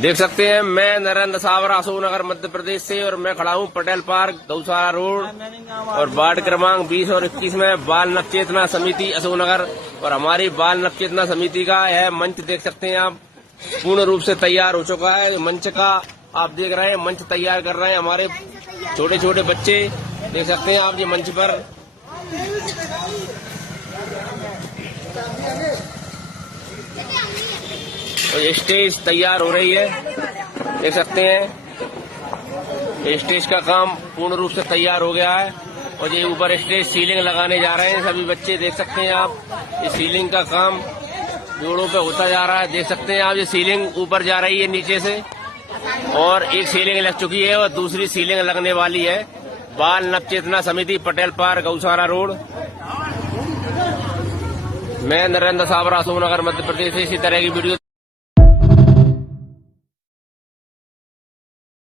देख सकते हैं मैं नरेंद्र सावरा अशोकनगर मध्य प्रदेश से और मैं खड़ा हूँ पटेल पार्क गौशाला रोड और वार्ड क्रमांक 20 और 21 में बाल नवचेतना समिति अशोकनगर। और हमारी बाल नवचेतना समिति का यह मंच देख सकते हैं आप पूर्ण रूप से तैयार हो चुका है। मंच का आप देख रहे हैं, मंच तैयार कर रहे हैं हमारे छोटे छोटे बच्चे। देख सकते हैं आप ये मंच पर और स्टेज तैयार हो रही है। देख सकते हैं स्टेज का काम पूर्ण रूप से तैयार हो गया है और ये ऊपर स्टेज सीलिंग लगाने जा रहे हैं सभी बच्चे। देख सकते हैं आप ये सीलिंग का काम जोड़ों पे होता जा रहा है। देख सकते हैं आप ये सीलिंग ऊपर जा रही है नीचे से और एक सीलिंग लग चुकी है और दूसरी सीलिंग लगने वाली है। बाल नवचेतना समिति पटेल पार्क गौशाला रोड। मैं नरेंद्र सावरा अशोकनगर मध्य प्रदेश से इसी तरह की वीडियो